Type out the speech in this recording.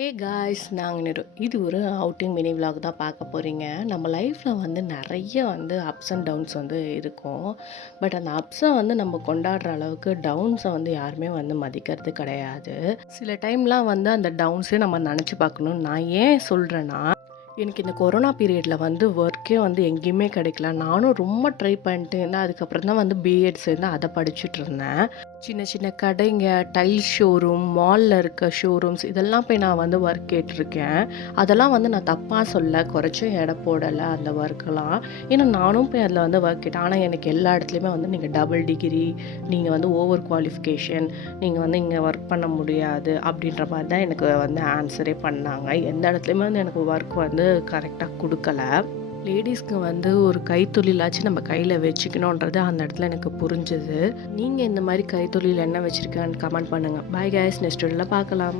Hey guys நாங்கள் இது ஒரு அவுட்டிங் மினி விலாக் தான் பார்க்க போகிறீங்க. நம்ம லைஃப்பில் வந்து நிறைய அப்ஸ் அண்ட் டவுன்ஸ் இருக்கும். பட் அந்த அப்ஸை நம்ம கொண்டாடுற அளவுக்கு டவுன்ஸை யாருமே மதிக்கிறது கிடையாது. சில டைம்லாம் அந்த டவுன்ஸே நம்ம நினச்சி பார்க்கணும். நான் ஏன் சொல்கிறேன்னா, எனக்கு இந்த கொரோனா பீரியடில் ஒர்க்கே எங்கேயுமே கிடைக்கல. நானும் ரொம்ப ட்ரை பண்ணிட்டு இருந்தேன். அதுக்கப்புறம் தான் பிஎட் சேர்ந்து அதை படிச்சுட்டு இருந்தேன். சின்ன சின்ன கடைங்க, டைல் ஷோரூம், மாலில் இருக்க ஷோரூம்ஸ் இதெல்லாம் போய் நான் ஒர்க் கேட்டிருக்கேன். அதெல்லாம் நான் தப்பாக சொல்ல, குறைச்சும் எடை போடலை அந்த ஒர்க்கெல்லாம். ஏன்னா நானும் போய் அதில் ஒர்க் கேட்டேன். ஆனால் எனக்கு எல்லா இடத்துலையுமே நீங்கள் டபுள் டிகிரி, நீங்கள் ஓவர் குவாலிஃபிகேஷன், நீங்கள் இங்கே ஒர்க் பண்ண முடியாது அப்படின்ற மாதிரி தான் எனக்கு ஆன்சரே பண்ணாங்க. எந்த இடத்துலையுமே எனக்கு ஒர்க் கரெக்டாக கொடுக்கல. லேடிஸ்க்கு ஒரு கைத்தொழிலாச்சும் நம்ம கையில் வச்சுக்கணுன்றது அந்த இடத்துல எனக்கு புரிஞ்சுது. நீங்கள் இந்த மாதிரி கைத்தொழில் என்ன வச்சுருக்கேன்னு கமெண்ட் பண்ணுங்கள். பாய் கைஸ், நெக்ஸ்ட் வீடியோவில் பார்க்கலாம்.